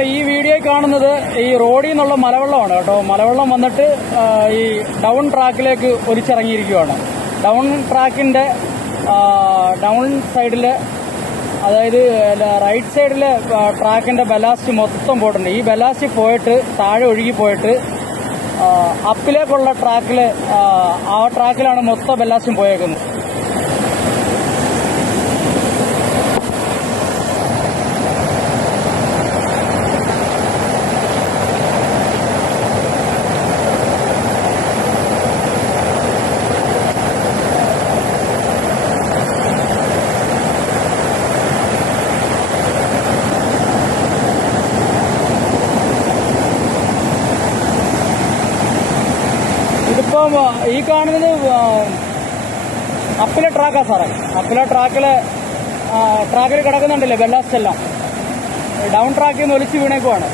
ഇപ്പൊ ഈ വീഡിയോ കാണുന്നത് ഈ റോഡിൽ നിന്നുള്ള മലവെള്ളമാണ് കേട്ടോ. മലവെള്ളം വന്നിട്ട് ഈ ഡൗൺ ട്രാക്കിലേക്ക് ഒലിച്ചിറങ്ങിയിരിക്കുകയാണ്. ഡൗൺ ട്രാക്കിന്റെ ഡൗൺ സൈഡിൽ അതായത് റൈറ്റ് സൈഡിലെ ട്രാക്കിന്റെ ബലാസ്റ്റ് മൊത്തം പോയിട്ടുണ്ട്. ഈ ബലാസ്റ്റ് പോയിട്ട് താഴെ ഒഴുകി പോയിട്ട് അപ്പിലേക്കുള്ള ട്രാക്കിൽ ആ ട്രാക്കിലാണ് മൊത്തം ബലാസ്റ്റും പോയേക്കുന്നത്. ഇതിപ്പം ഈ കാണുന്നത് അപ്പിലെ ട്രാക്കാ സാറേ. അപ്പിലെ ട്രാക്കിൽ ട്രാക്കിൽ കിടക്കുന്നുണ്ടല്ലേ ബെല്ലാസ്റ്റ് എല്ലാം ഡൗൺ ട്രാക്കിൽ നിന്ന് ഒലിച്ച് വീണേക്കുവാണ്.